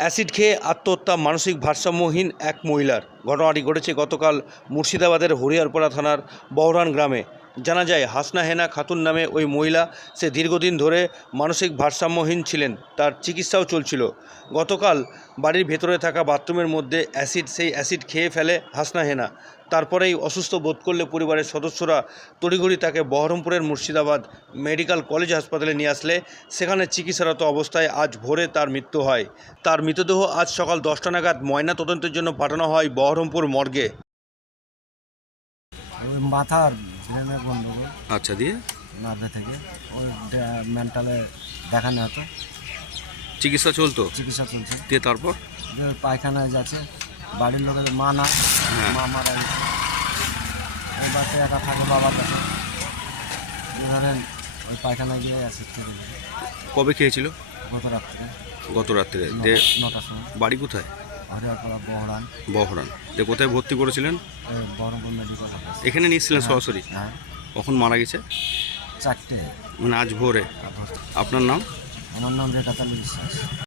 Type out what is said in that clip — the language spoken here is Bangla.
অ্যাসিড খেয়ে আত্মহত্যা মানসিক ভারসাম্যহীন এক মহিলার। ঘটনাটি ঘটেছে গতকাল মুর্শিদাবাদের হরিয়ারপাড়া থানার বহরান গ্রামে। জানা যায়, হাসনা হেনা খাতুন নামে ওই মহিলা সে দীর্ঘদিন ধরে মানসিক ভারসাম্যহীন ছিলেন। তার চিকিৎসাও চলছিল। গতকাল বাড়ির ভেতরে থাকা বাথরুমের মধ্যে অ্যাসিড, সেই অ্যাসিড খেয়ে ফেলে হাসনা হেনা। তারপরেই অসুস্থ বোধ করলে পরিবারের সদস্যরা তড়িঘড়ি তাকে বহরমপুরের মুর্শিদাবাদ মেডিকেল কলেজ হাসপাতালে নিয়ে আসলে। সেখানে চিকিৎসারত অবস্থায় আজ ভোরে তার মৃত্যু হয়। তার মৃতদেহ আজ সকাল দশটা নাগাদ ময়না তদন্তের জন্য পাঠানো হয় বহরমপুর মর্গে। মাথার ব্রেনের গন্ডগোল। আচ্ছা দিয়ে? নার্ভে থেকে। ওই মেন্টালে দেখানো হতো চিকিৎসা চলতো? চিকিৎসা চলছে। দিয়ে তারপর? পায়খানায় যাচ্ছে। বাড়ির লোকের মা না। মা মারা গেছে। ওই বাচ্চা একা থাকে বাবার কাছে। ধরেন ওই পায়খানায় গিয়ে আছে কবে খেয়েছিল? গত রাত্রে। গত রাত্রে। নটার সময়। বাড়ি কোথায়? হরিয়ারপাড়া বহরান। বহরান। তো কোথায় ভর্তি করেছিলেন? বহরমপুর মেডিকেল এখানে নিয়েছিলেন সরাসরি? হ্যাঁ। কখন মারা গেছে? চারটে। মানে আজ ভোরে। আপনার নাম? আমার নাম রেখাতালি বিশ্বাস।